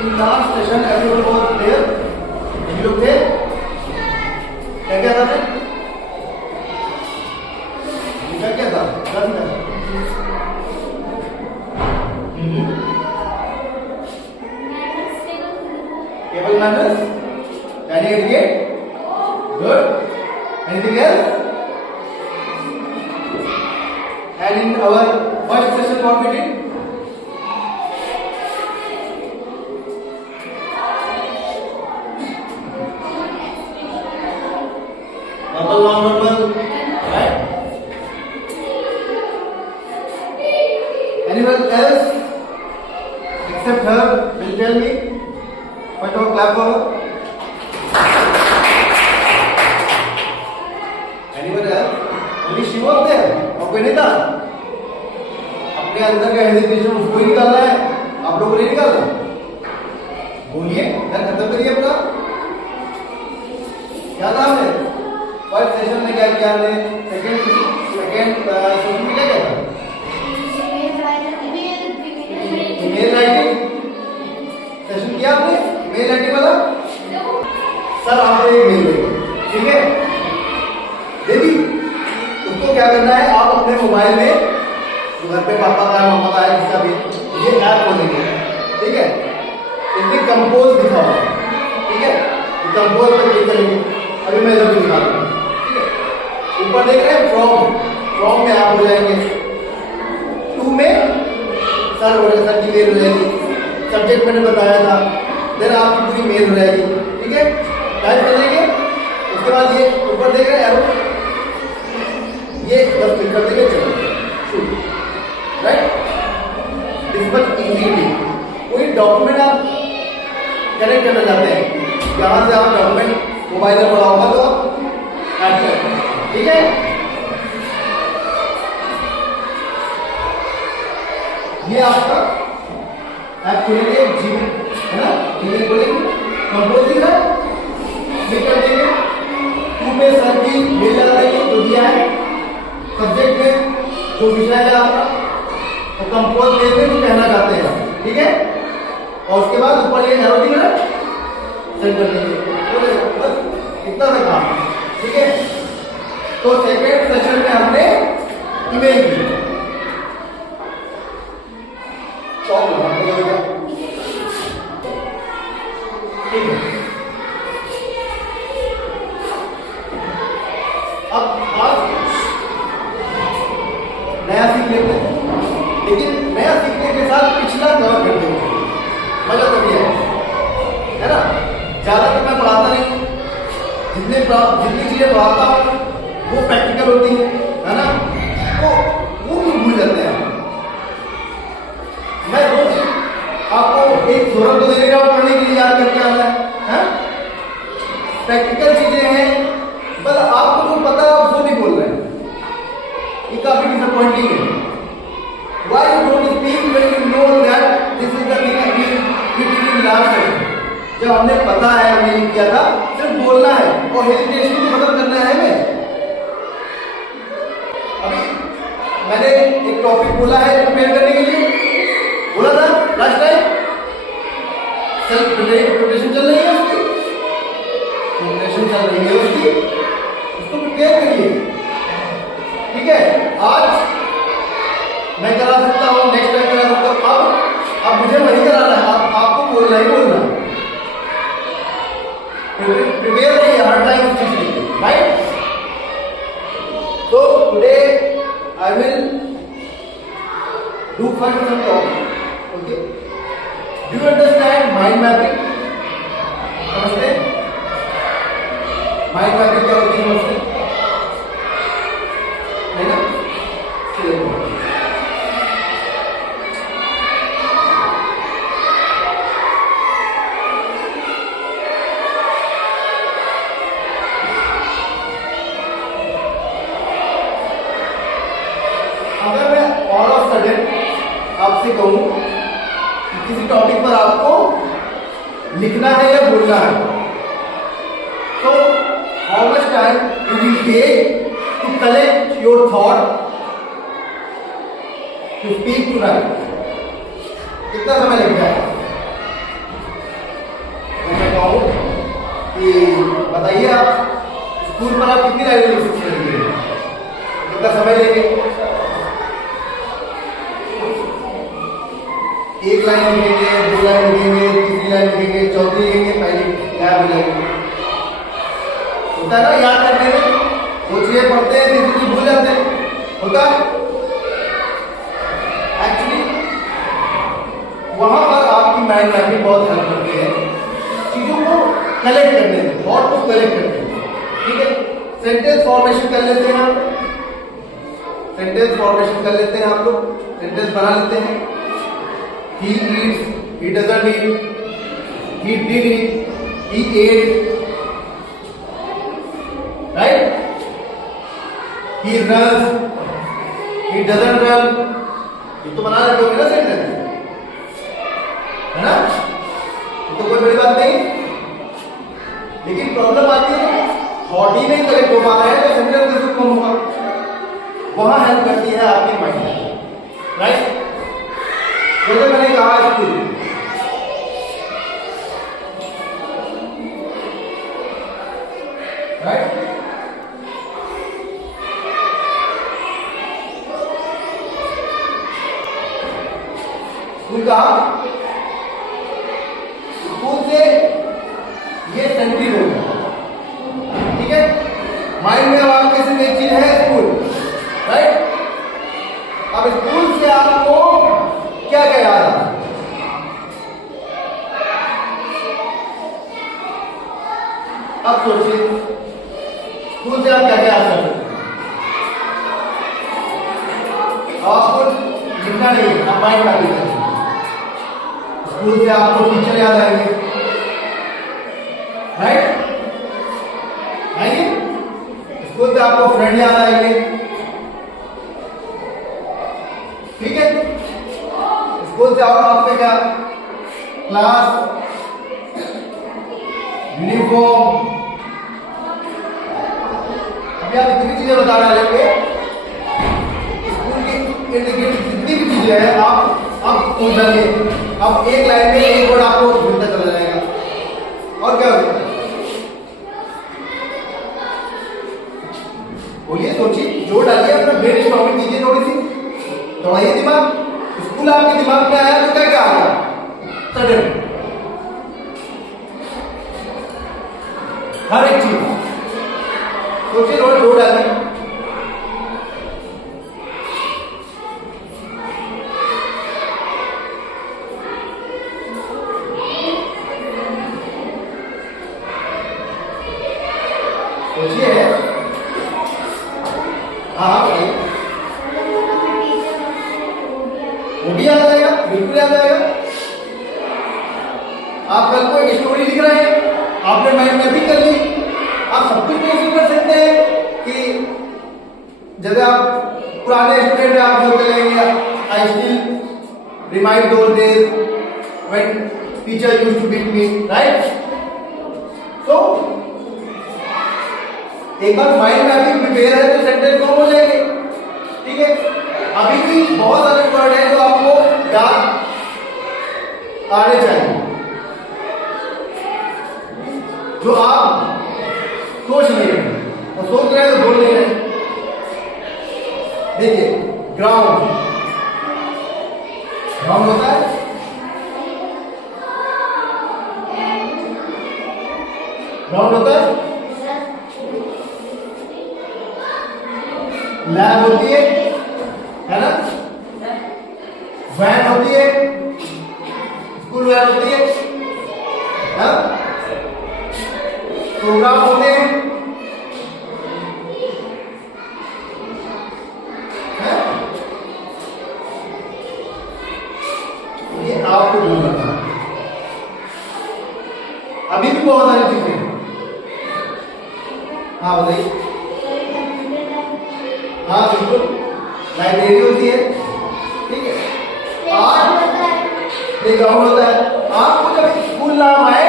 In last session everyone was there, सभी लोग थे। क्या क्या था फिर? क्या था? टेबल मैनर्स, यानी etiquette, good. Anything else? And in our first session what we did? Verbal, non-verbal, right? Anyone else except her will tell me? First of all, clap for her. Anyone else? Only she was there. और कोई नहीं था? अपने अंदर का hesitation उसको ही निकालना है, आप लोगों को नहीं निकालना। बोलिए, खत्म करिए अपना। क्या नाम है? फर्स्ट सेशन में क्या किया हमने? सेकंड सेशन में क्या किया था? ईमेल राइटिंग सेशन किया आपने? ईमेल राइटिंग वाला सर आपको एक मेल देगा, ठीक है? देखिए उसको क्या करना है, आप अपने मोबाइल में घर पे पापा का है, मामा का है, जिसका भी ये ऐप खोलेंगे, ठीक है? इसमें कंपोज लिखा हुआ है, ठीक है? कंपोज पे क्लिक करेंगे, अभी मैं इधर दिखा दूंगा, ठीक है? ऊपर देख रहे हैं फ्रॉम में आप हो जाएंगे, टू में सर हो जाएगा, सर की मेल हो जाएगी, सब्जेक्ट मैंने बताया था, देन आपकी पूरी मेल हो जाएगी, ठीक है? टाइप कर देंगे, उसके बाद ये ऊपर देख रहे हैं एरो, ये बस क्लिक कर देंगे, चलो राइट। दिस मच इजीली कोई डॉक्यूमेंट आप कनेक्ट करना चाहते हैं, यहां से आप डॉक्यूमेंट मोबाइल में पड़ा होगा तो आप ऐड करें, ठीक है? ये आपका ऐप खोलेंगे, जीमेल है ना, जीमेल खोलेंगे, कंपोज दिख रहा है, क्लिक कर देंगे, टू पे सर की मेल लगा देंगे जो दिया है, सब्जेक्ट में जो विषय है आपका तो कंपोज पेज में जो कहना चाहते हैं, ठीक है? और उसके बाद ऊपर ये एरो दिख रहा है, सेंड कर देंगे, बस इतना सा काम, ठीक है? तो सेकंड सेशन में हमने ईमेल की, ठीक है? अब आज नया सीख लेते हैं, लेकिन नया सीखने के साथ पिछला कवर करते हैं, मजा तो ये है ना? ज्यादातर मैं पढ़ाता नहीं, जितनी चीजें पढ़ाता हूँ वो प्रैक्टिकल होती है ना? तो वो क्यों भूल जाते हैं? मैं रोज आपको एक थ्योरम तो दे रहा हूँ पढ़ने के लिए, याद करके आना है, प्रैक्टिकल चीजें हैं, बस आपको जो पता है वो नहीं बोल रहे हैं, ये काफी डिसअपॉइंटिंग है। Why you don't speak when you know that this is the thing we did in last session? जब हमने पता है, हमने नहीं किया था, सिर्फ बोलना है और हेजिटेशन को खत्म करना है हमें। अभी मैंने एक टॉपिक बोला है प्रिपेयर करने के लिए, बोला था लास्ट टाइम, सेल्फ प्रिपरेशन चल रही है उसकी, प्रिपरेशन चल रही है उसकी, उसको प्रिपेयर करिए, ठीक है? आज मैं करा सकता हूँ, नेक्स्ट टाइम करा सकता हूँ, अब मुझे वही कराना है, आपको बोलना ही बोलना, प्रिपेयर नहीं है हर टाइम उस चीज के लिए, राइट? तो today I will do first some topic, okay? Do you understand mind mapping? समझते हैं माइंड मैपिंग क्या होती है? समझते है ना? चलिए, अगर मैं ऑल ऑफ सडन आपसे कहूं किसी टॉपिक पर आपको लिखना है या बोलना है, तो how much time you will take to collect your thought to speak to right? कितना समय लगता है? कि बताइए आप स्कूल पर आप कितनी लाइनें लिख सकते हैं, कितना समय लेंगे? एक लाइन लिखेंगे, दो लाइन लिखेंगे, तीसरी लाइन लिखेंगे, चौथी लिखेंगे, पहली याद हो जाएगी। होता है ना याद करने में, दो चीजें पढ़ते हैं तीसरी चीज भूल जाते हैं, होता है। एक्चुअली वहां पर आपकी माइंड मैपिंग बहुत हेल्प करती है चीजों को कलेक्ट करने में, थॉट को कलेक्ट करने में। ठीक है, सेंटेंस फॉर्मेशन कर लेते हैं आप, सेंटेंस फॉर्मेशन कर लेते हैं आप लोग, सेंटेंस बना लेते हैं। He eats, he doesn't eat, he did eat, he ate, right? He runs, he doesn't run. ये तो बना लेते होंगे ना सेंटेंस, है ना? ये तो कोई बड़ी बात नहीं। लेकिन प्रॉब्लम आती है थॉट ही नहीं कलेक्ट हो पा रहा है तो सेंटेंस कैसे फॉर्म होगा? वहां हेल्प करती है आपकी माइंड, राइट? जैसे मैंने कहा स्कूल, राइट? स्कूल कहा, स्कूल से ये सेंट्री हो गया, ठीक है? माइंड में अब आपके सिर्फ एक चीज है स्कूल, राइट? अब स्कूल से आपको क्या क्या याद आता है? अब सोचिए स्कूल से आप क्या क्या याद करते हैं? आपको लिखना नहीं, आप माइंड में लिखना है। स्कूल से आपको टीचर याद आएंगे, राइट? आएंगे? स्कूल से आपको फ्रेंड याद आएंगे, ठीक है? स्कूल से और आपके क्या? Class, uniform. अभी आप इतनी चीजें बता रहे हैं, स्कूल की जितनी भी चीजें हैं आप खोज डालिए। अब एक लाइन में एक वर्ड आपको मिलता चला जाएगा। और क्या होता है? बोलिए, सोचिए, जोड़ डालिए, अपना ब्रेन स्टॉर्मिंग कीजिए, थोड़ी सी दौड़ाइए दिमाग। स्कूल आपके दिमाग में आया तो क्या क्या आ गया? सडन हर एक चीज सोचिए, रोज जोड़ डालिए। सोचिए, हाँ भाई, वो भी याद आएगा, बिल्कुल याद आएगा। आप कल को एक स्टोरी लिख रहे हैं, आपने माइंड में भी कर ली, आप सब कुछ नहीं कर सकते हैं कि जैसे आप पुराने स्टूडेंट आप जो करेंगे, I still remind those days when teacher used to beat me, right? तो एक बार माइंड में अभी प्रिपेयर है तो सेंटेंस फॉर्म हो जाएंगे, ठीक है? अभी भी बहुत सारे वर्ड हैं जो आपको याद आने चाहिए, जो आप सोच नहीं रहे और सोच रहे हैं तो बोल नहीं रहे। देखिए, ग्राउंड, ग्राउंड होता है, ग्राउंड होता है, लैब होती है ना? वैन होती है, स्कूल वैन होती है, प्रोग्राम होते हैं, ये आपको ढूंढना था। अभी भी बहुत सारी चीजें हैं। हाँ बताइए। हाँ बिल्कुल, लाइब्रेरी होती है, ठीक है? आज प्लेग्राउंड होता है। आपको जब स्कूल नाम आए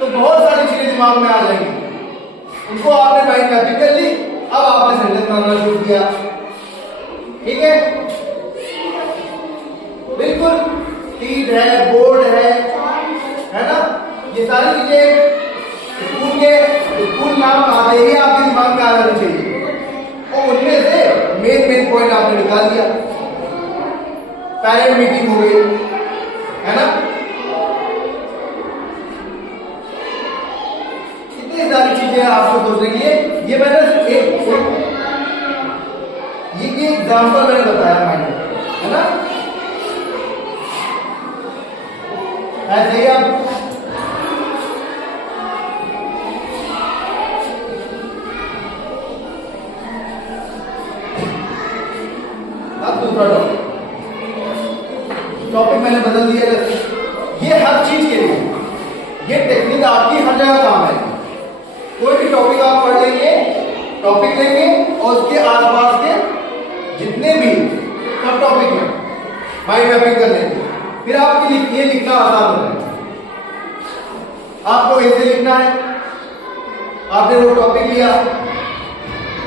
तो बहुत सारी चीजें दिमाग में आ जाएंगी, उनको आपने माइंड मैपिंग कर ली, अब आपने सेंटेंस बनाना शुरू किया, ठीक है? बिल्कुल, सीट है, बोर्ड है ना? ये सारी चीजें स्कूल के नाम आते ही आपके दिमाग में आ जाना चाहिए, और उनमें से मेन पॉइंट आपने निकाल दिया। पेरेंट मीटिंग हो गई, है ना? इतनी सारी चीजें आपको सोचने के लिए, ये मैंने ये एग्जाम्पल मैंने बताया माइंड, है ना? ऐसे ही आप दूसरा टॉपिक मैंने बदल दिया। ये हर चीज के लिए ये टेक्निक आपकी हर जगह काम है। कोई भी टॉपिक आप पढ़ लेंगे, टॉपिक लेंगे और उसके आसपास के जितने भी सब टॉपिक हैं माइंड मैपिंग कर लेंगे, फिर आपके ये लिखना आसान हो जाएगा। आपको ऐसे लिखना है, आपने वो टॉपिक लिया,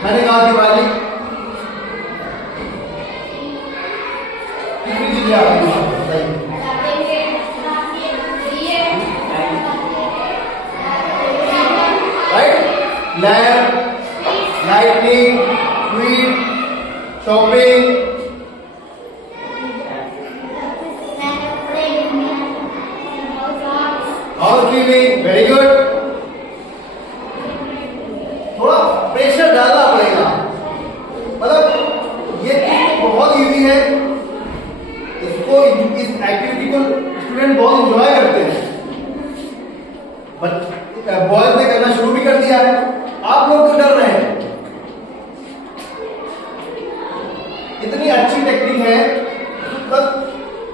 मैंने कहा दिवाली, कितनी चीजें आपकी बताइए? Right, lamp, lightning, sweet, shopping, house cleaning, very good. थोड़ा प्रेशर डालना पड़ेगा, मतलब ये बहुत इजी है, इसको इस एक्टिविटी को स्टूडेंट बहुत एंजॉय करते हैं। बॉयज ने करना शुरू भी कर दिया है, आप लोग क्यों डर रहे हैं? इतनी अच्छी टेक्निक है, बस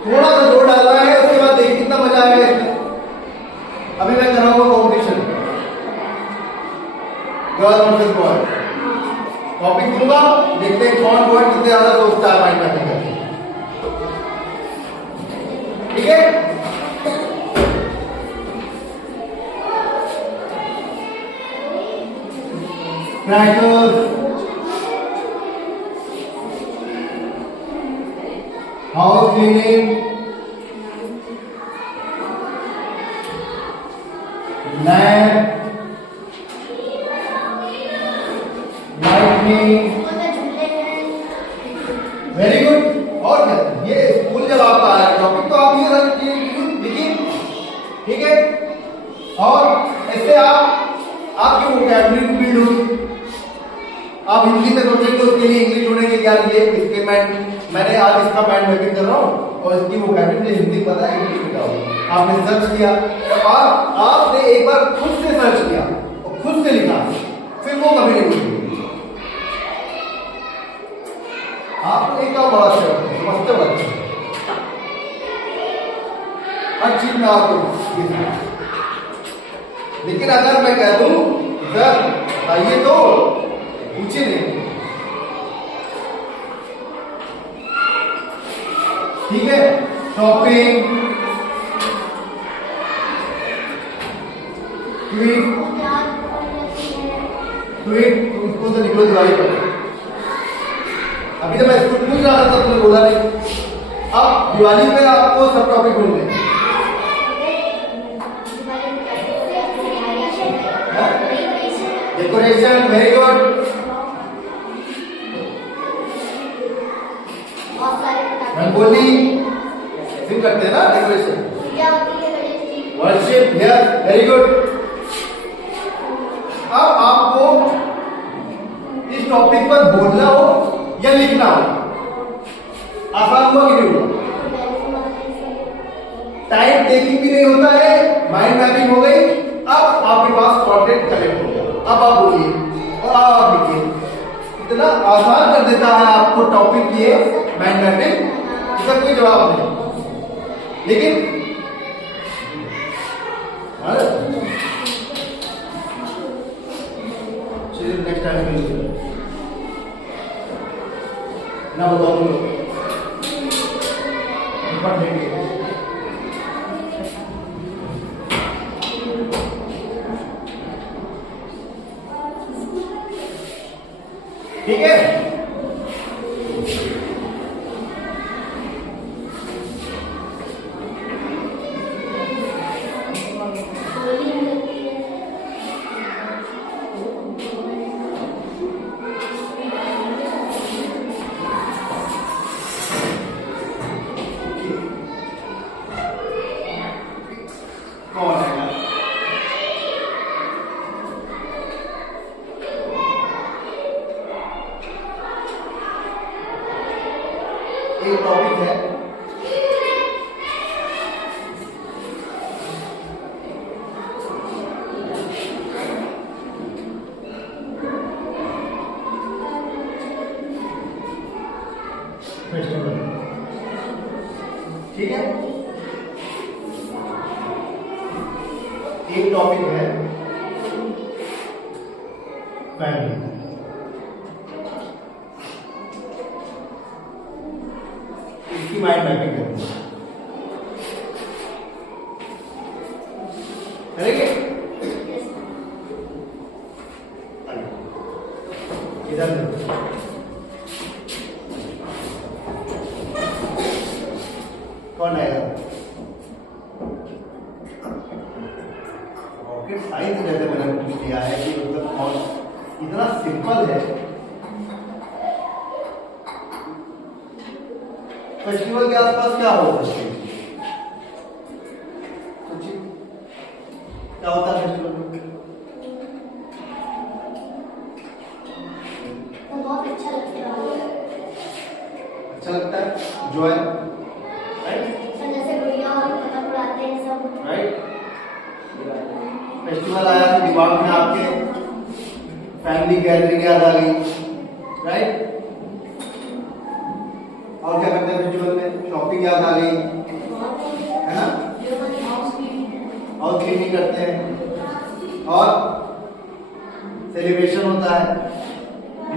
थोड़ा सा जोर डालना है, उसके बाद देखिए कितना मजा आएगा इसमें। अभी मैं कर रहा हूँ competition, girl versus boy, topic दूंगा, देखते हैं कौन बॉय कितने ज्यादा सोचता है माइंड मैपिंग करके, ठीक है? Crackers, house cleaning, lamp, lightning, very good. और क्या, ये स्कूल जब आपका आ रहा है टॉपिक तो आप ये लिखिए, ठीक है? और इससे आपकी वोकैबुलरी बिल्ड होगी। आप हिंदी में सोचेंगे उसके लिए इंग्लिश ढूंढेंगे, क्या ये इसके मैंने आज इसका माइंड मैपिंग कर रहा हूँ और इसकी वोकैबुलरी हिंदी पता है, इंग्लिश में क्या होगा। आपने सर्च किया और आपने एक बार खुद से सर्च किया और खुद से लिखा, फिर वो कभी नहीं भूलेंगे। आपको एक और बड़ा समझते बच्चे हर चीज में आपको, लेकिन अगर मैं कह दूं सर आइए तो पूछे नहीं, ठीक है? शॉपिंग, ट्वीट, उसको तो निकलो दिवाली पर। अभी तो मैं इसको पूछ रहा था तो तुमने बोला नहीं। अब दिवाली पे आपको सब टॉपिक ढूंढने, decoration, very good. Rangoli SIM करते हैं ना, decoration, worship, yes very good. अब आपको इस टॉपिक पर बोलना हो या लिखना हो, आसान हुआ कि नहीं हुआ? टाइम टेकिंग भी नहीं होता है, माइंड मैपिंग हो गई। अब आपके पास कंटेंट कलेक्ट हो गया, अब आप बोलिए और आप लिखिए। इतना आसान कर देता है आपको टॉपिक ये माइंड मैपिंग, इसका कोई जवाब नहीं। लेकिन चलिए नेक्स्ट टाइम ना बताओ तुम लोग ठीक है? कौन आएगा? एक टॉपिक है फेस्टिवल, ठीक है। एक टॉपिक है फैमिली, इसकी माइंड मैपिंग करनी है, करेंगे? इधर कौन आएगा? रॉकेट साइंस जैसे मैंने पूछ लिया है कि मतलब कौन, इतना सिंपल है। फेस्टिवल के आसपास क्या होता है? सोचिए क्या होता है फेस्टिवल में? बहुत अच्छा लगता है। अच्छा लगता है, जॉय, जैसे गुड़िया और पतंग उड़ाते हैं सब, राइट। फेस्टिवल आया तो दिमाग में आपके फैमिली गैदरिंग याद आ गई, राइट। और क्या करते हैं फेस्टिवल में? शॉपिंग याद आ गई, है ना। और क्लीनिंग करते हैं और सेलिब्रेशन होता है,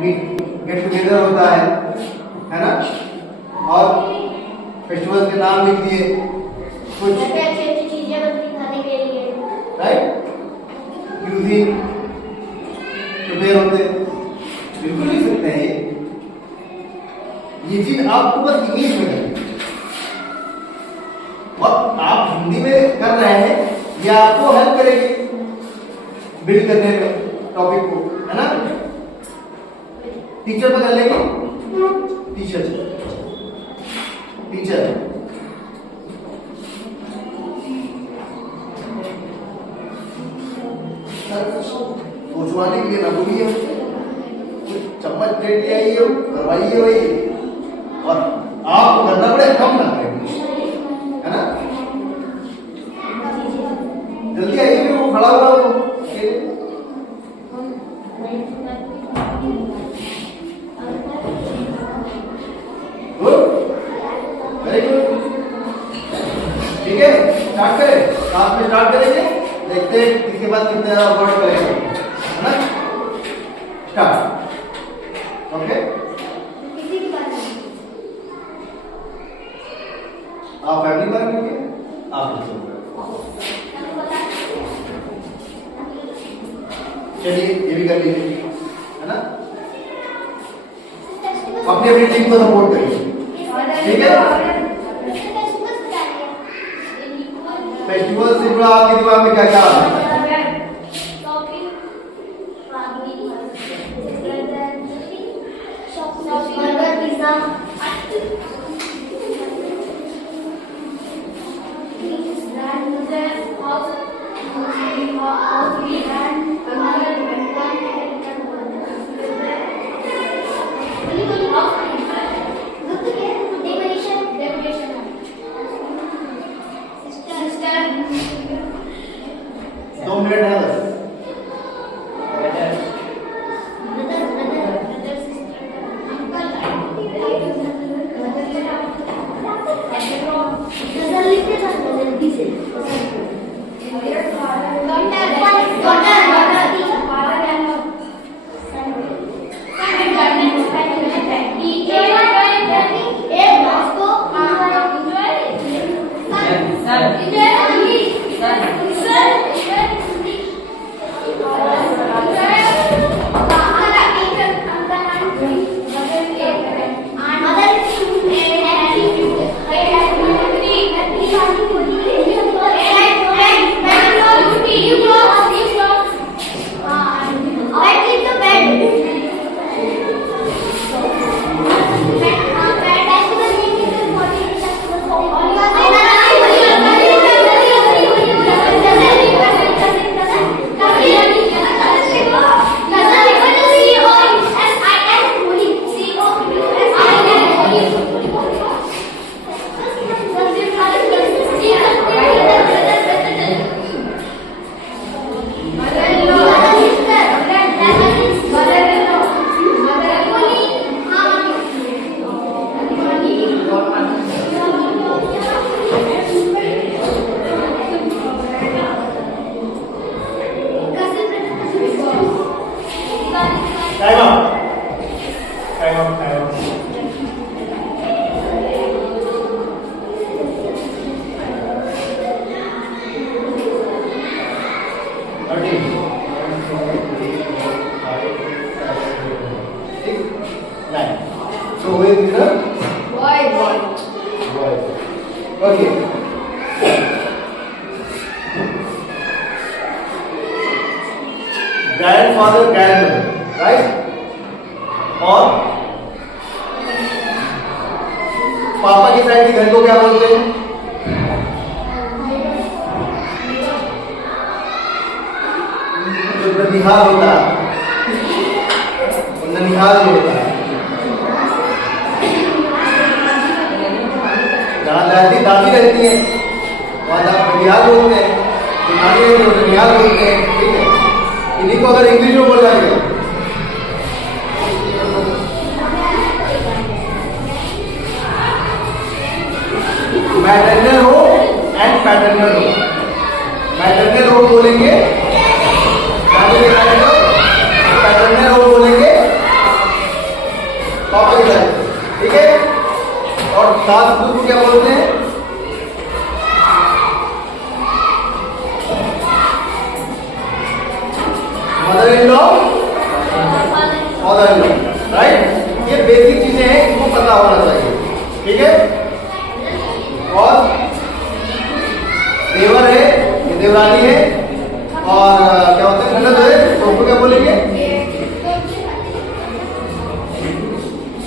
गेट टुगेदर होता है ना। और फेस्टिवल के नाम लिख दिए, कुछ अच्छी चीजें बनती खाने के लिए, राइट। क्यूजीन प्रिपेयर होते, बिल्कुल लिख सकते हैं। ये चीज आपको बस इंग्लिश में करनी है और आप हिंदी में कर रहे हैं, ये आपको हेल्प करेगी बिल्ड करने में टॉपिक को, है ना। टीचर पर कर लेंगे, टीचर सोचवाने के लिए ना बोलिए, चम्मच प्लेट ले आइए, करवाइए वही, और आपको करना पड़े कम ना करें, है ना। जल्दी आइए, फिर वो खड़ा हुआ हो वेरी गुड, ठीक है। स्टार्ट करें, साथ में स्टार्ट करेंगे, देखते हैं इसके बाद कितने वर्ड करेंगे, है ना। Start, okay. आप फैमिली बारे में लिखिए, आप चलिए ये भी कर लीजिए, है ना। अपनी अपनी टीम को सपोर्ट करिए, ठीक है। फेस्टिवल से जुड़ा आपके दिमाग में क्या क्या आ रहा है? दो मिनट है बस। 13 9 so who is winner? Boy. Okay. Grandfather, grandmother, right? और पापा की साइड के घर को क्या बोलते हैं? जो ननिहाल होता है, ननिहाल जो होता है, जहाँ दादी रहती है वहाँ ननिहाल बोलते हैं, जो नानी रहती है ननिहाल बोलते हैं, ठीक है? इन्हीं को अगर इंग्लिश में बोला जाएगा मैटरनल हो एंड पैटर्नल हो। मैटरनल हो बोलेंगे पैटर्नल हो बोलेंगे पापा के साथ, ठीक है? और सास ससुर को क्या बोलते हैं? Mother in law, father in law, right? ये बेसिक चीजें हैं, इनको पता होना चाहिए, ठीक है? और देवर है, ये देवरानी है, और क्या होता है ननद है, तो उनको क्या बोलेंगे?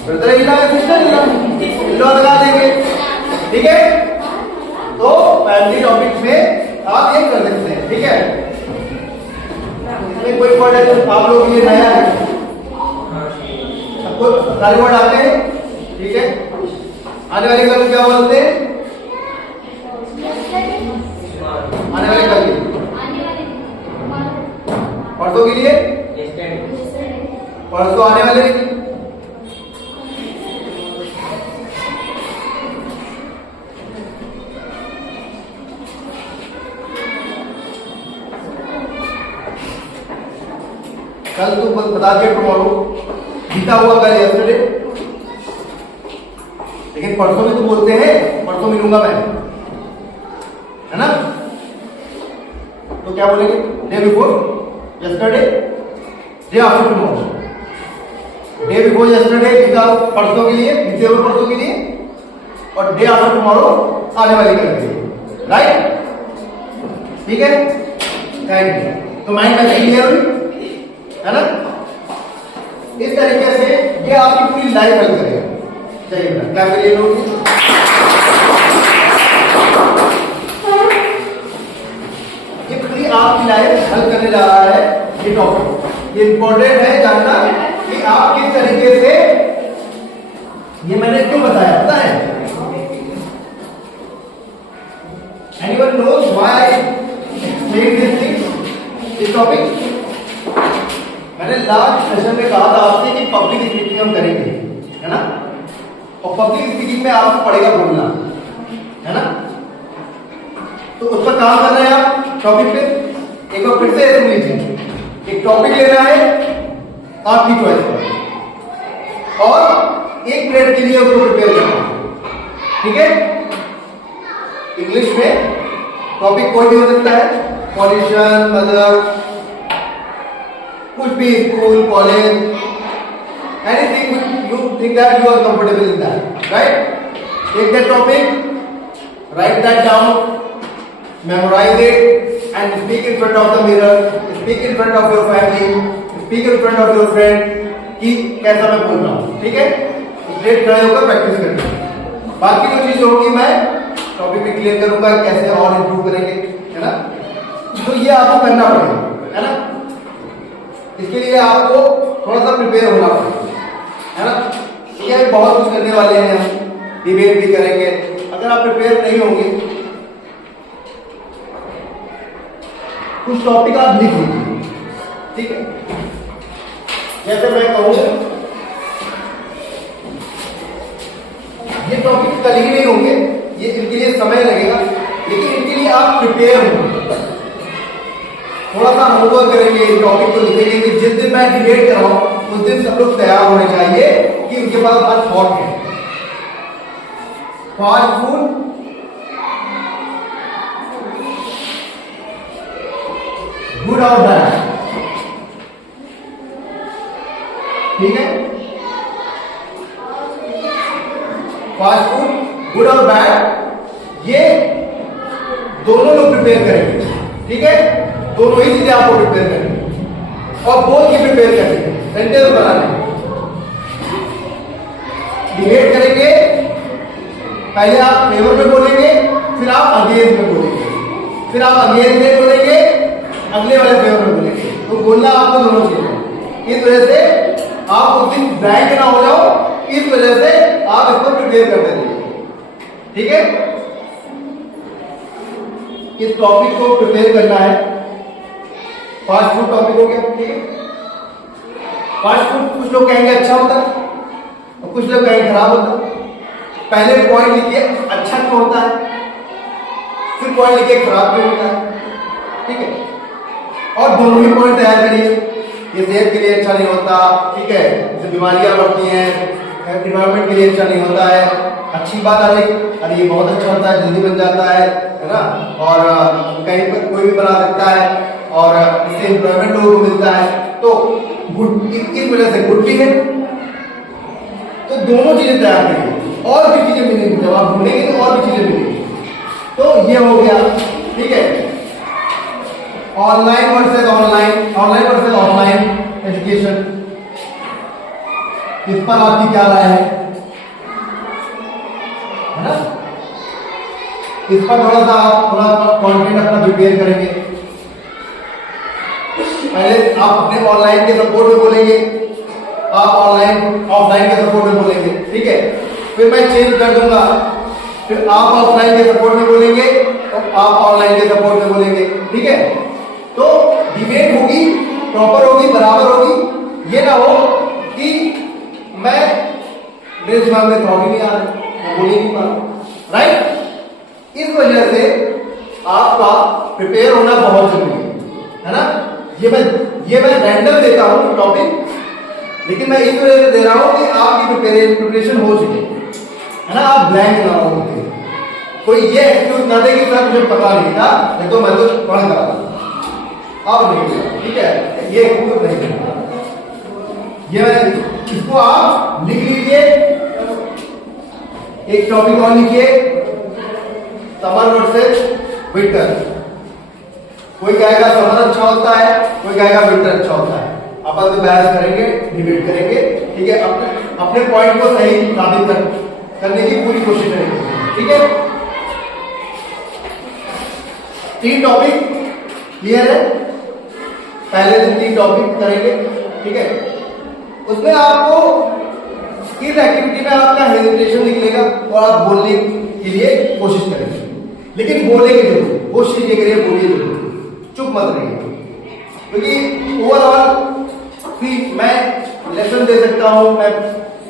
ब्रदर इला या सिस्टर इला, इला लगा देंगे, ठीक है? तो फैमिली टॉपिक में आप ये कर सकते हैं, ठीक है? कोई वर्ड है जो आप लोगों के लिए नया है, सबको सारे वर्ड आते हैं, ठीक है? आने वाले कल को क्या बोलते हैं? आने वाले कल परसों के लिए, परसों आने वाले कल तो बता दिया टुमारो, बीता हुआ कल यस्टरडे, लेकिन परसों में तो बोलते हैं परसों मिलूंगा मैं, है ना? तो क्या बोलेंगे? Day before yesterday, day after tomorrow. Day before yesterday बीता परसों के लिए, बीते हुए परसों के लिए, और डे आफ्टर टुमारो आने वाले कल के लिए, राइट? ठीक है, थैंक यू। तो माइंड में क्लियर हुई, है ना? इस तरीके से ये आपकी पूरी लाइफ हल करेगा। चलिए क्या करिए लोग, ये पूरी आपकी लाइफ हल करने जा रहा है ये टॉपिक। ये इंपॉर्टेंट है जानना कि आप किस तरीके से, ये मैंने क्यों बताया पता है? Anyone knows why I explain this thing, this topic? मैंने लास्ट सेशन में कहा था आपसे कि पब्लिक स्पीकिंग हम करेंगे, है ना? और पब्लिक स्पीकिंग में आपको पड़ेगा बोलना, है ना? तो उस पर काम कर रहे हैं आप टॉपिक पे। एक बार फिर से सुन लीजिए, एक टॉपिक लेना है आपकी चॉइस पर, और एक मिनट के लिए उसको प्रिपेयर करना है, ठीक है? इंग्लिश में टॉपिक कोई भी हो सकता है, पॉल्यूशन, मतलब कुछ भी, school, college, anything you think that you are comfortable in that, right? Take that topic, write that down, memorize it, and speak in front of the mirror, speak in front of your family, speak in front of your friend कि कैसा मैं बोल रहा हूँ, ठीक है? Straight खड़े होकर प्रैक्टिस करना। बाकी जो चीजें होगी मैं टॉपिक में क्लियर करूंगा, कैसे और इम्प्रूव करेंगे, है ना? तो ये आपको करना पड़ेगा, है ना? इसके लिए आपको थोड़ा सा प्रिपेयर होना पड़ेगा, है ना? ये बहुत कुछ करने वाले हैं, हम डिबेट भी करेंगे। अगर आप प्रिपेयर नहीं होंगे, कुछ टॉपिक आप लिख लीजिए, ठीक है? जैसे मैं कहूँ ये टॉपिक कल ही नहीं होंगे, ये इनके लिए समय लगेगा, लेकिन इनके लिए आप प्रिपेयर होंगे। थोड़ा सा होमवर्क करेंगे, इस टॉपिक को लिखेंगे कि जिस दिन मैं डिबेट कर रहा हूं उस दिन सब लोग तैयार होने चाहिए कि उनके पास आज थॉट है। फास्ट फूड, गुड और बैड, ठीक है। फास्ट फूड गुड और बैड ये दोनों लोग प्रिपेयर करेंगे, ठीक है। दोनों ही चीजें आपको प्रिपेयर करेंगे और बोल के प्रिपेयर करेंगे, सेंटेंस बनाने डिबेट करेंगे। पहले आप फेवर में बोलेंगे, फिर आप अगेंस्ट में बोलेंगे, फिर आप अगेंस्ट में बोलेंगे, अगले वाले फेवर में बोलेंगे। तो बोलना आपको दोनों चीजें, इस वजह से आप उस दिन ब्लैंक ना हो जाओ, इस वजह से आप इसको प्रिपेयर करते रहिए, ठीक है। इस टॉपिक को प्रिपेयर करना है। फास्ट फूड टॉपिक हो गया, ठीक है। फास्ट फूड कुछ लोग कहेंगे अच्छा होता है और कुछ लोग कहेंगे खराब होता है। पहले पॉइंट लिखिए अच्छा क्यों होता है, फिर पॉइंट लिखिए खराब क्यों होता है, ठीक है। और दोनों ही पॉइंट तैयार करिए, ये सेहत के लिए अच्छा नहीं होता, ठीक है, जैसे बीमारियां बढ़ती हैं, एनवायरमेंट के लिए अच्छा नहीं होता है। अच्छी बात आ रही, अरे ये बहुत अच्छा होता है, जल्दी बन जाता है ना, और कहीं पर कोई भी बना सकता है और इससे एम्प्लॉयमेंट लोगों को मिलता है, तो गुड, इस वजह से गुड भी है। तो दोनों चीजें तैयार करिए, और भी चीजें मिलेंगी, जब आप ढूंढेंगे तो और भी चीजें मिलेंगी। तो ये हो गया, ठीक है। Online versus online, online versus offline education, इस पर आपकी क्या राय है ना। इस पर थोड़ा सा आप थोड़ा कंटेंट अपना प्रिपेयर करेंगे। पहले आप अपने ऑनलाइन के सपोर्ट में बोलेंगे, आप ऑनलाइन ऑफलाइन के सपोर्ट में बोलेंगे, ठीक है। फिर मैं चेंज कर दूंगा, फिर आप ऑफलाइन के सपोर्ट में बोलेंगे और आप ऑनलाइन के सपोर्ट में बोलेंगे, ठीक है। तो डिबेट होगी, प्रॉपर होगी, बराबर होगी। ये ना हो कि मैं मेरे दिमाग में थॉट ही नहीं आ रहा, बोल ही नहीं पा रहा, राइट। इस वजह से आपका प्रिपेयर होना बहुत जरूरी है ना। ये मैं रैंडम देता हूं टॉपिक, लेकिन मैं इस वजह से दे रहा हूं कि आपकी प्रिपरेशन हो चुकी है ना, आप ब्लैंक ना हो। कोई ये एक्सक्यूज ना दे कि सर मुझे पता नहीं था, नहीं तो मैं तो पढ़ रहा था, आप नहीं, ठीक है। ये एक्सक्यूज नहीं देना, ये इसको आप लिख लीजिए। एक टॉपिक और लिखिए, समर वर्सेस विंटर। कोई कहेगा समर अच्छा होता है, कोई कहेगा विंटर अच्छा होता है। आपस में बहस करेंगे, डिबेट करेंगे, ठीक है। अपने पॉइंट को सही साबित करने की पूरी कोशिश करेंगे, ठीक है। 3 टॉपिक क्लियर है, पहले दिन 3 टॉपिक करेंगे, ठीक है। उसमें आपको इस एक्टिविटी में आपका हेजिटेशन निकलेगा और आप बोलने के लिए कोशिश करेंगे, लेकिन बोलेंगे जरूर, कोशिश ये करिए बोलिए जरूर, चुप मत रहिए। क्योंकि ओवरऑल मैं लेसन दे सकता हूं, मैं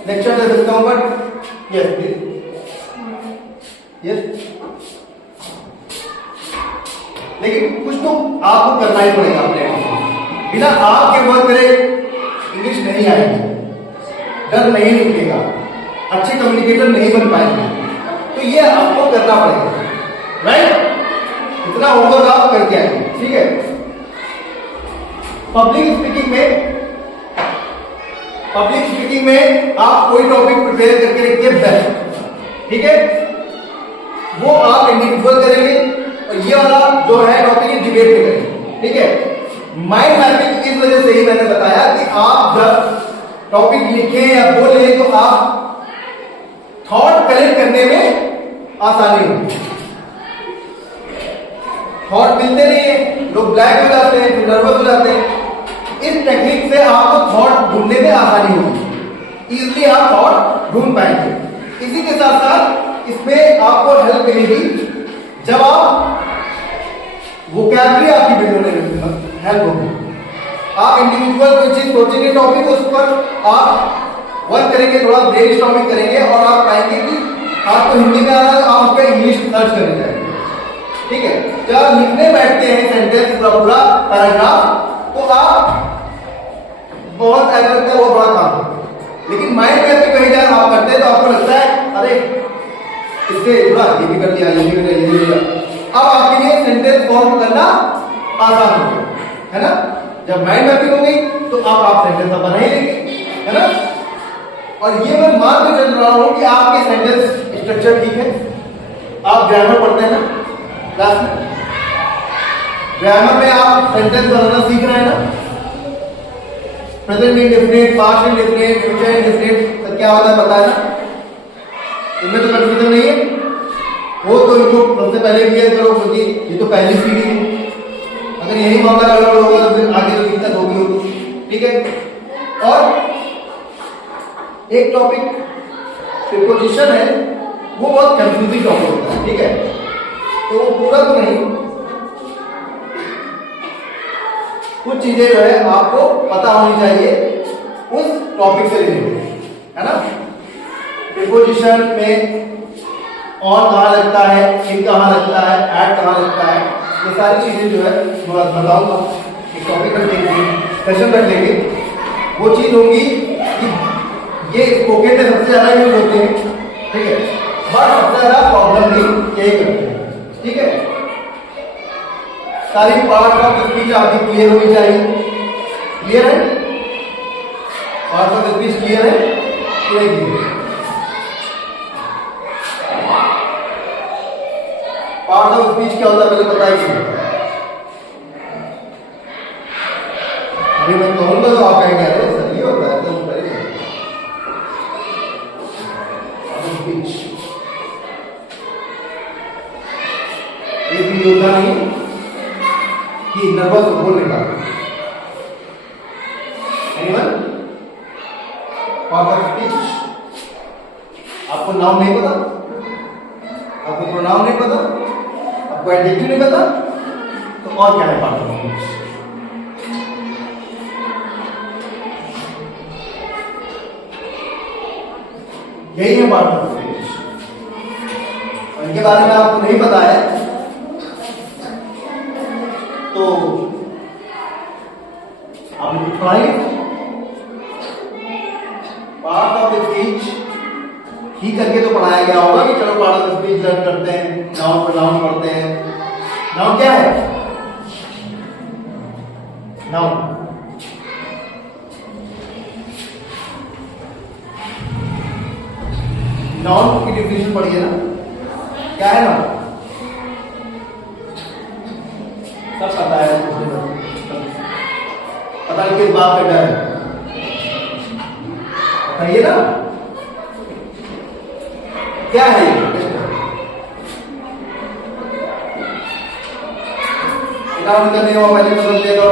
लेक्चर दे सकता हूं, बट यस लेकिन कुछ तो आपको करना ही पड़ेगा अपने आप। बिना आपके वर्क करे इंग्लिश नहीं आएगी, डर नहीं निकलेगा, अच्छे कम्युनिकेटर नहीं बन पाएंगे। तो ये आपको करना पड़ेगा, राइट। इतना होमवर्क आप करके आएंगे, ठीक है। पब्लिक स्पीकिंग में आप कोई टॉपिक प्रिपेयर करके रखिए बेस्ट, ठीक है। वो आप इंडिविजुअल करेंगे और ये वाला जो है टॉपिक ये डिबेट में करेंगे, ठीक है। माइंड मैपिंग इस वजह से ही मैंने बताया कि आप जब टॉपिक लिखें या बोले तो आप थॉट कलेक्ट करने में आसानी होगी। थॉट मिलते नहीं है, लोग ब्लैक हो जाते हैं, नर्वस हो जाते हैं। इस टेक्निक से आपको थॉट ढूंढने में आसानी होगी, इजीली आप थॉट ढूंढ पाएंगे। इसी के साथ साथ इसमें आपको हेल्प मिलेगी जब आप वोकैबुलरी आपकी बिल्ड होने में हेल्प होगी। आप इंडिविजुअल कोई चीज सोचेंगे टॉपिक, उस पर आप वर्क करेंगे, थोड़ा ब्रेनस्टॉर्मिंग करेंगे और आप पाएंगे कि आपको हिंदी में आ रहा है तो आप उसका इंग्लिश सर्च करने जाएंगे, ठीक है। जब लिखने बैठते हैं सेंटेंस पूरा पैराग्राफ तो आप बहुत ऐसा लगता है वो बड़ा काम है, लेकिन माइंड में कहीं जाए आप करते हैं तो आपको लगता है अरे इससे जुड़ा ये भी कर लिया, ये भी कर लिया, ये भी कर लिया। अब आपके लिए सेंटेंस फॉर्म करना आसान हो गया, है ना? जब माइंड मैपिंग हो गई तो अब आप सेंटेंस बना ही लेंगे, है ना? और ये मैं मान के चल रहा हूं कि आपके सेंटेंस स्ट्रक्चर ठीक है। आप ग्रामर पढ़ते हैं ना क्लास में? ग्रामर में आप सेंटेंस बनाना सीख रहे हैं ना? Present indefinite, past indefinite, future indefinite, तो क्या होता है पता है ना? इनमें तो कंफ्यूजन नहीं है। वो तो इनको सबसे पहले क्लियर करो क्योंकि ये तो पहली सीढ़ी है। अगर यही मामला गड़बड़ होगा तो फिर आगे तो दिक्कत होगी। ठीक है। और एक टॉपिक प्रीपोजिशन है, वो बहुत कंफ्यूजिंग टॉपिक होता है। ठीक है, तो वो पूरा तो नहीं, कुछ चीजें जो है आपको पता होनी चाहिए उस टॉपिक से रिलेटेड, है ना? प्रीपोजिशन में ऑन कहाँ लगता है, इन कहाँ लगता है, एट कहाँ लगता है, ये सारी चीजें जो है मैं बताऊंगा। एक टॉपिक रख लेंगे, सेशन रख लेंगे। वो चीज होगी कि ये स्पोकन में सबसे ज्यादा यूज होते हैं। ठीक है, बट सबसे ज्यादा प्रॉब्लम भी यही करते हैं। ठीक है, सारी पार्ट ऑफ स्पीच आपकी क्लियर होनी चाहिए। क्लियर है? पार्ट ऑफ स्पीच क्लियर है? क्लियर। पार्ट ऑफ स्पीच क्या होता है पहले बताइए। अभी मैं कहूंगा तो आप कहेंगे अरे सर ये होता है, तो करेंगे स्पीच। ये भी होता नहीं कि नर्वस बोलने का। एनीवन? पार्ट ऑफ स्पीच आपको नाउन नहीं पता, आपको प्रोनाउन नहीं पता, आपको एडजेक्टिव नहीं पता, तो और क्या है पार्ट ऑफ स्पीच? यही है पार्ट ऑफ स्पीच। और इनके बारे में आपको नहीं पता है तो आपने कुछ पढ़ाई। पार्ट ऑफ स्पीच ही करके तो पढ़ाया गया होगा कि चलो पार्ट ऑफ स्पीच लर्न करते हैं, नाउन पर नाउन पढ़ते हैं। नाउन क्या है? नाउन नाउन की डिफिनेशन पढ़िए ना, क्या है नाउन? सब पता है, पता नहीं किस बात का डर है, बताइए ना क्या है ये? नाउन करने का पहले मतलब देगा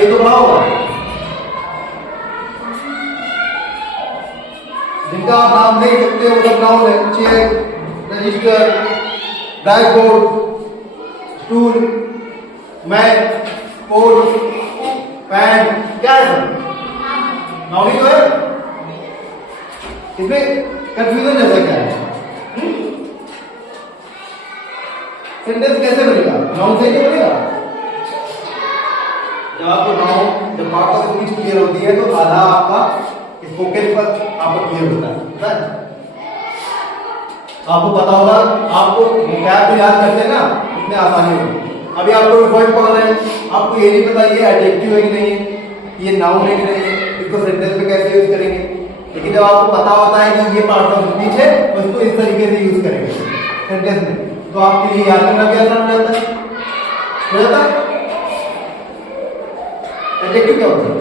ये तो बड़ा होगा जिनका आप नाम देख सकते हो, मतलब नाउन है। Chair, register, black board, stool, mat, coat, pen, क्या है सर? नाउन ही तो है। इसमें कंफ्यूजन जैसा क्या है? सेंटेंस कैसे बनेगा? नाउन से ही बनेगा। जब आपको नाउन, जब पार्ट ऑफ स्पीच क्लियर होती है तो आधा आपका स्पोकन पर आपको क्लियर होता है। आपको पता होगा, आपको वोकैब याद करते हैं ना, इतने आसानी होगी। अभी आप लोग वर्ड पढ़ रहे हैं, आपको ये नहीं पता ये एडजेक्टिव है कि नहीं है, ये नाउन है कि नहीं है, इसको सेंटेंस में कैसे यूज करेंगे। लेकिन जब आपको पता होता है कि ये पार्ट ऑफ स्पीच है तो इसको इस तरीके से यूज करेंगे सेंटेंस में, तो आपके लिए याद करना भी आसान हो जाता है। एडजेक्टिव क्या होता है?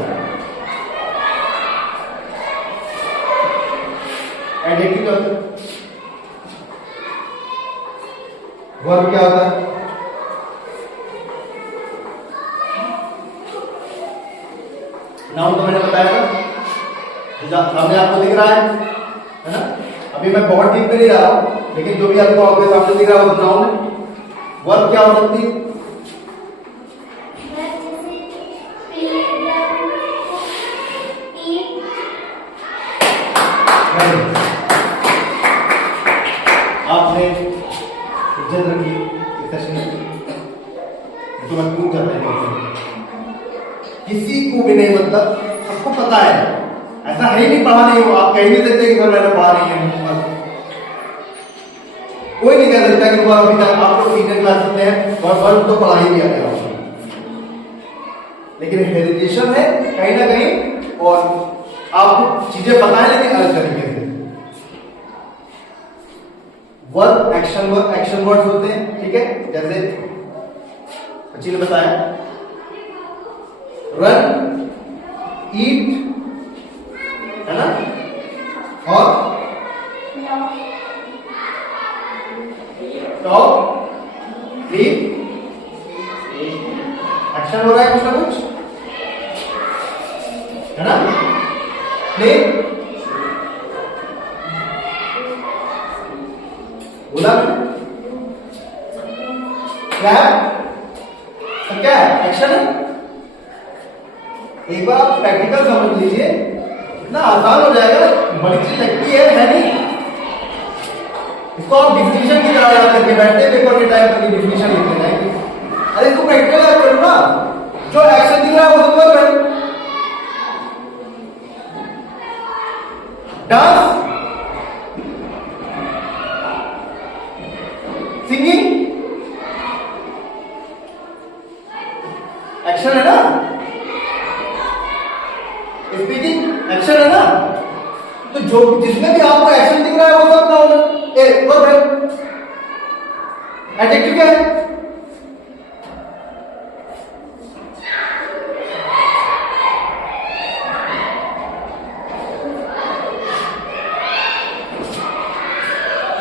एडजेक्टिव क्या होता है? वर्ब क्या होता है? नाउन तो मैंने बताया था, सामने आपको दिख रहा है ना? अभी मैं बहुत डीप में नहीं जा रहा हूं, लेकिन जो भी आपको आपके सामने दिख रहा है वो नाउन है। वर्ब क्या हो सकती है? आपने इज्जत रखी सेशन में, तो मैं पूछ जाता है किसी को भी नहीं, मतलब सबको पता है, ऐसा है ही नहीं पढ़ा नहीं हो। आप कह नहीं सकते कि सर मैंने पढ़ा नहीं है, कोई नहीं कह सकता कि अभी तक आप लोग सीनियर क्लास में हैं और वर्ब तो पढ़ा ही दिया गया। लेकिन हेजिटेशन है कहीं ना कहीं, और आपको चीजें पता है लेकिन अलग तरीके से। वर्ब एक्शन वर्ड्स होते हैं, ठीक है, जैसे बच्ची ने बताया रन, ईट, है ना, और टॉक, रीड, एक्शन हो रहा है कुछ ना कुछ, है ना, प्ले, बोला क्लैप, तो क्या है, एक्शन है। एक बार आप प्रैक्टिकल समझ लीजिए, इतना आसान हो जाएगा, बड़ी चीज लगती है नहीं। इसको आप डिफिनीशन की तरह याद करके बैठते पेपर के टाइम पर डिफिनीशन लिखते जाएंगे। अरे इसको प्रैक्टिकल याद करो ना, जो एक्शन दिख रहा है वो सब करो। डांस, सिंगिंग, एक्शन है ना, स्पीकिंग एक्शन है ना, तो जो जिसमें भी आपको एक्शन दिख रहा है वो सब नाउन है, वर्ब है। एडजेक्टिव क्या है,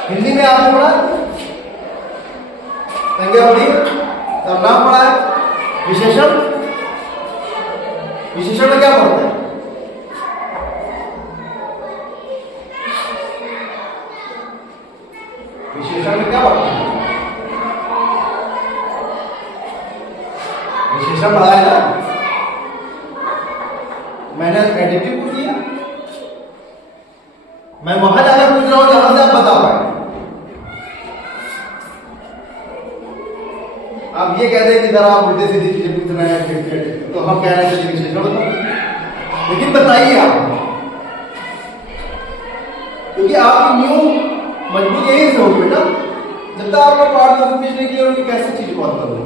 हिंदी में आपने पढ़ा संज्ञा पढ़ी, सर्वनाम पढ़ा है, विशेषण, विशेषण में क्या पढ़ता है, विशेषण में क्या पढ़ता है, विशेषण पढ़ा है ना। मैंने एडजेक्टिव पूछ लिया, मैं वहां जाकर पूछ रहा हूं जहां से आप बता पाए। आप ये कह रहे हैं कि जरा आप उल्टे सीधी चीजें पूछ रहे हैं, तो हम कह रहे हैं विशेषण बताओ, लेकिन बताइए आप, क्योंकि आपकी न्यू मजबूत यही से होगी बेटा, जब तक आपका पार्ट ऑफ स्पीच नहीं क्लियर होगी कैसे चीज बात करोगे।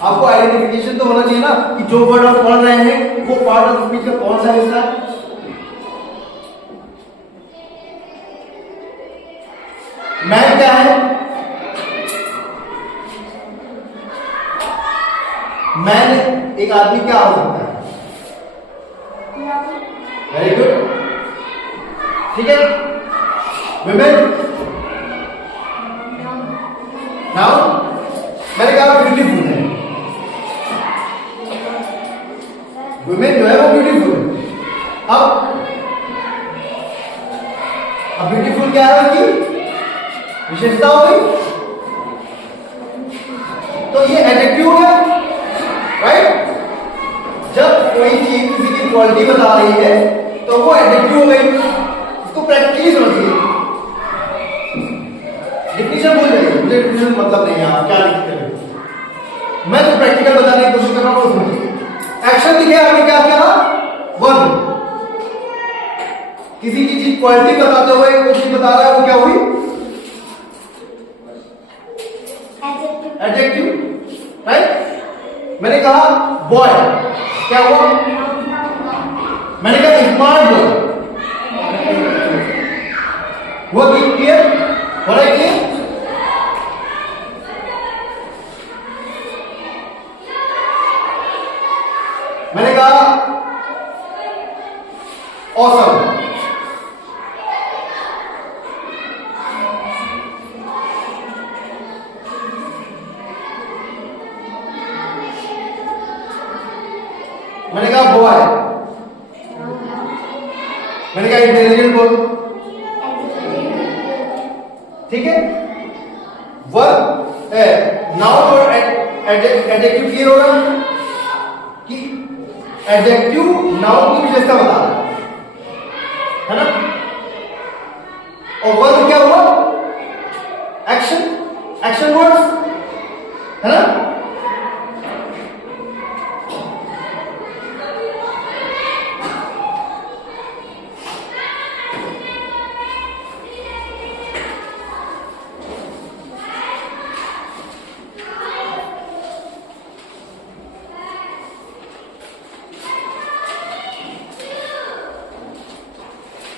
आपको आइडेंटिफिकेशन तो होना चाहिए ना कि जो वर्ड आप पढ़ रहे हैं वो पार्ट ऑफ स्पीच का कौन सा हिस्सा है। मैन क्या है, मैन एक आदमी क्या हो सकता है, वेरी गुड, ठीक है। विमेन, नाउन, मैंने कहा ब्यूटीफुल है, वुमेन जो है वो ब्यूटीफुल है। अब ब्यूटीफुल क्या है कि विशेषता हो गई, तो ये एडजेक्टिव है, राइट। जब कोई चीज किसी की क्वालिटी बता रही है तो वो एडजेक्टिव हो गई, इसको प्रैक्टिकली समझिए। डिफिनीशन भूल जाइए, मुझे डिफिनीशन मतलब नहीं है आप क्या लिखते हैं, मैं जो प्रैक्टिकल बताने की कोशिश कर रहा हूं वो समझिए। एक्शन दिखे आपने क्या किया, वर्ब, किसी की चीज क्वालिटी बताते हुए वो चीज बता रहा है वो क्या हुई, एडजेक्टिव, राइट। मैंने कहा बॉय, क्या हुआ, मैंने कहा स्मार्ट बॉय, वो क्लियर हो रहा है, क्लियर। मैंने कहा ऑसम, मैंने कहा बॉय, मैंने कहा इंटेलिजेंट बोल, ठीक है। वर्ब, नाउन और एडजेक्टिव क्लियर हो रहा है कि एडजेक्टिव नाउन की विशेषता बता रहा है ना, और वर्ब क्या हुआ, एक्शन, एक्शन वर्ड्स, है ना।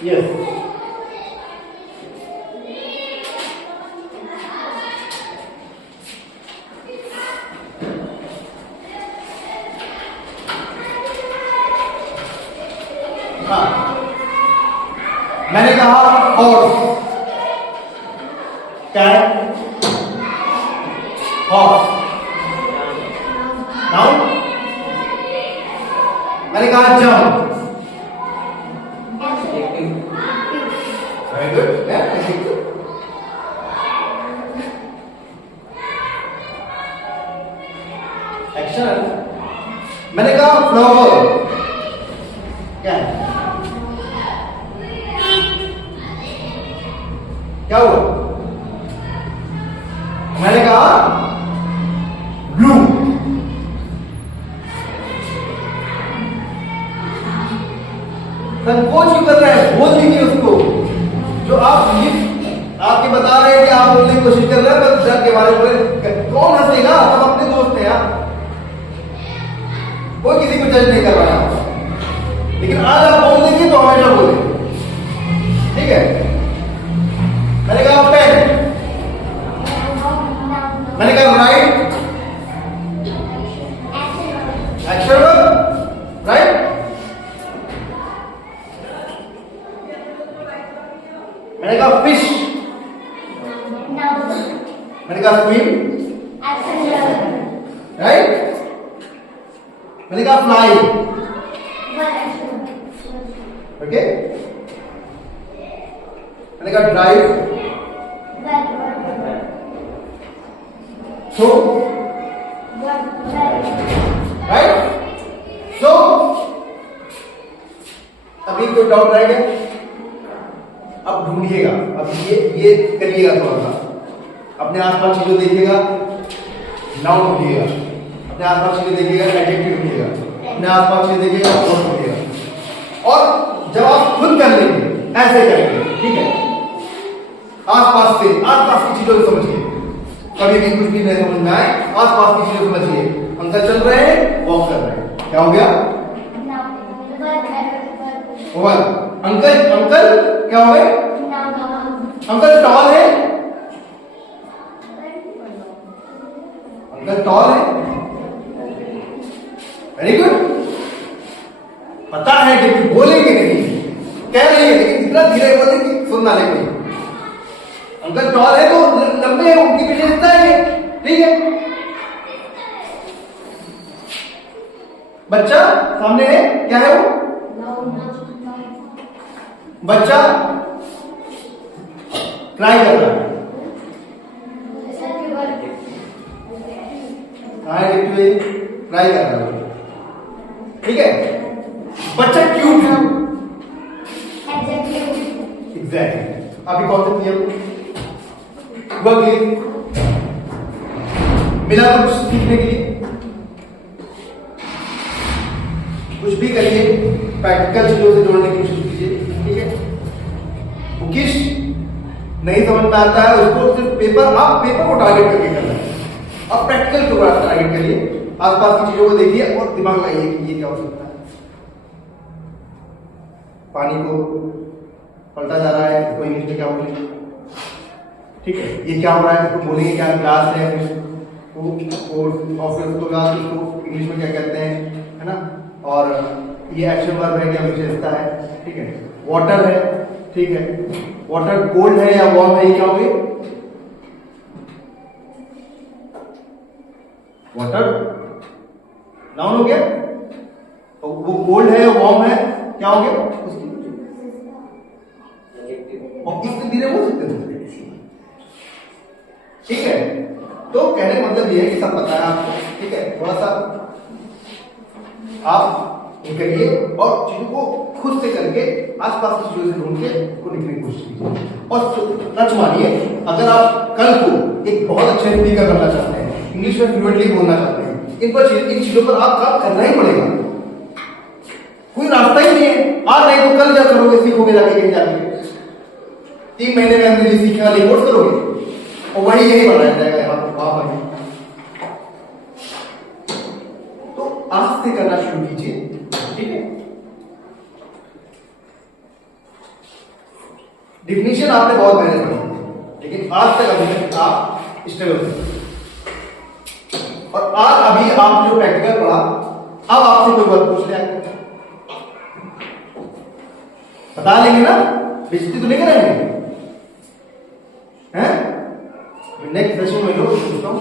यस हाँ मैंने कहा हॉर्स कैट हॉर्स नाउन मैंने कहा जंप वेरी गुड एक्शन मैंने कहा फ्लावर क्या है क्या हुआ मैंने कहा ब्लू संकोच क्यों कर रहे हैं बोल दीजिए उसको जो आप आपके बता रहे हैं कि आप बोलने की कोशिश कर रहे हैं बस डर के बारे में कौन हंसेगा सब अपने दोस्त हैं यार कोई किसी को जज नहीं कर रहा है लेकिन आज आप बोल देंगे तो हमेशा बोलें ठीक है मैंने कहा पेन मैंने कहा राइट एक्शन वर्ब राइट मैंने कहा फिश मैंने कहा स्विम राइट मैंने कहा फ्लाई ओके मैंने कहा ड्राइव सो राइट सो अभी कोई डाउट रहेगा अब ढूंढिएगा अब ये करिएगा थोड़ा सा अपने आसपास चीजों देखिएगा नाउन ढूंढिएगा अपने आसपास चीजें देखिएगा एडजेक्टिव ढूंढिएगा अपने आसपास चीजें देखिएगा वर्ब ढूंढिएगा और जब आप खुद कर लेंगे ऐसे करेंगे ठीक है आसपास की चीजों को समझिए कभी भी कुछ भी नहीं समझ में आए आसपास की चीजों को समझिए अंकल चल रहे हैं वॉक कर रहे हैं क्या हो गया वर्ब अंकल अंकल क्या हो गए अंकल टॉल है अंकल टॉल है वेरी गुड पता है कि बोलेंगे नहीं कह रही है लेकिन इतना धीरे बोले कि सुनना नहीं अंकल टॉल है तो लंबे है उनकी विशेषता है ठीक है बच्चा सामने है क्या है वो बच्चा ट्राई कर रहा है ट्राई कर रहा है ठीक है बच्चा क्यूट है एग्जैक्टली अभी कौन सा किया मिला कुछ सीखने के लिए कुछ भी करिए प्रैक्टिकल चीजों से जोड़ने की कोशिश कीजिए ठीक है बुकिश नहीं समझ में आता है उसको सिर्फ आप पेपर को टारगेट करके करना है आप प्रैक्टिकल को टारगेट करिए आसपास की चीजों को देखिए और दिमाग लगाइए कि ये क्या हो सकता है पानी को पलटा जा रहा है इसको इंग्लिश में क्या बोलेंगे ठीक है ये क्या हो रहा है इसको बोलेंगे क्या ग्लास है वो उसको ग्लास उसको इंग्लिश में क्या कहते हैं है ना और ये एक्शन वर्ब है क्या विशेषता है ठीक है वाटर है ठीक है वाटर कोल्ड है या वार्म है ये क्या हो गई वाटर नाउन हो गया वो कोल्ड है या वार्म है क्या हो गया उसकी और इससे धीरे बोल सकते हैं ठीक है तो कहने का मतलब ये है कि सब पता है आपको ठीक है थोड़ा सा आप ये करिए और चीजों को खुद से करके आसपास की चीजों से ढूंढ के उसको लिखने की कोशिश कीजिए और सच मानिए अगर आप कल को एक बहुत अच्छे स्पीकर बनना चाहते हैं इंग्लिश में फ्लुएंटली बोलना चाहते हैं इन चीजों पर आप काम करना ही पड़ेगा कोई रास्ता ही नहीं है आज नहीं तो कल क्या करोगे सीखोगे जाके कहीं जाके 3 महीने में अंग्रेजी सीखने वाली कोर्स करोगे और वही यही बनाया जाएगा वहां पर तो आज से करना शुरू कीजिए ठीक है डिफिनीशन आपने बहुत मेहनत की, लेकिन आज तक अभी तक आप स्ट्रगल कर, और आज अभी आप जो प्रैक्टिकल पढ़ा, अब आपसे कोई बात पूछ ले, बता लेंगे ना, बेइज्जती तो नहीं करेंगे हैं? नेक्स्ट सेशन में लोग पूछता हूं,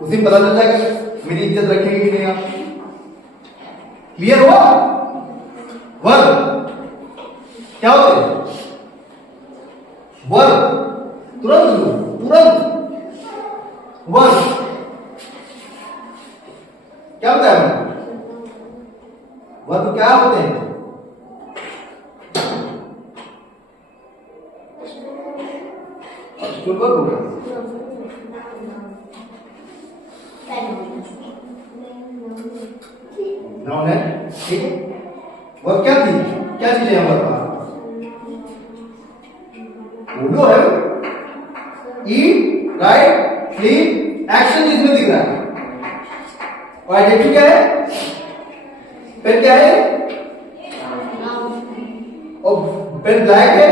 उस दिन पता चल जाएगा मेरी इज्जत रखेंगे कि नहीं आप। क्लियर हुआ? वर्ब क्या होते हैं? वर्ब तुरंत वर्ब क्या बताया हमने? वर्ब क्या होते हैं? वर्ब होगा नाउन है, ठीक है। वर्ब क्या थी, क्या चीजें हैं वर्ब? वो है ईट, राइट, स्लीप, एक्शन जिसमें दिख रहा है, और एडजेक्टिव क्या है? पेन क्या है? और पेन ब्लैक है,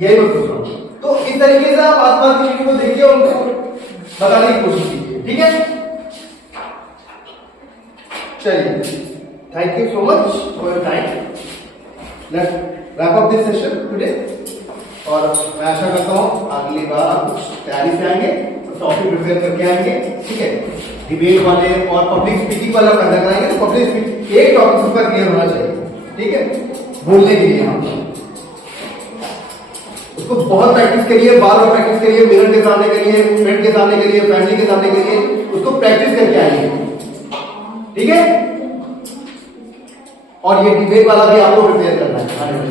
यही मैं पूछ रहा हूं। तो इस तरीके से आप आसपास की चीजों को देखिए और उनको बताने की कोशिश कीजिए, ठीक है? चलिए, thank you so much for your time. Let's wrap up this session today, और मैं आशा करता हूं अगली बार आप कुछ तैयारी से आएंगे, टॉपिक प्रिपेयर करके आएंगे, ठीक है? डिबेट वाले और पब्लिक स्पीकिंग वाला करना कराएंगे, तो पब्लिक स्पीकिंग एक टॉपिक उसका क्लियर होना चाहिए, ठीक है? बोलने के लिए हम उसको बहुत प्रैक्टिस करिए, बार बार प्रैक्टिस करिए, मिरर के सामने करिए, फ्रेंड के सामने करिए, फैमिली के सामने करिए, उसको प्रैक्टिस करके आइए, ठीक है? और ये डिबेट वाला भी आपको प्रिपेयर करना है।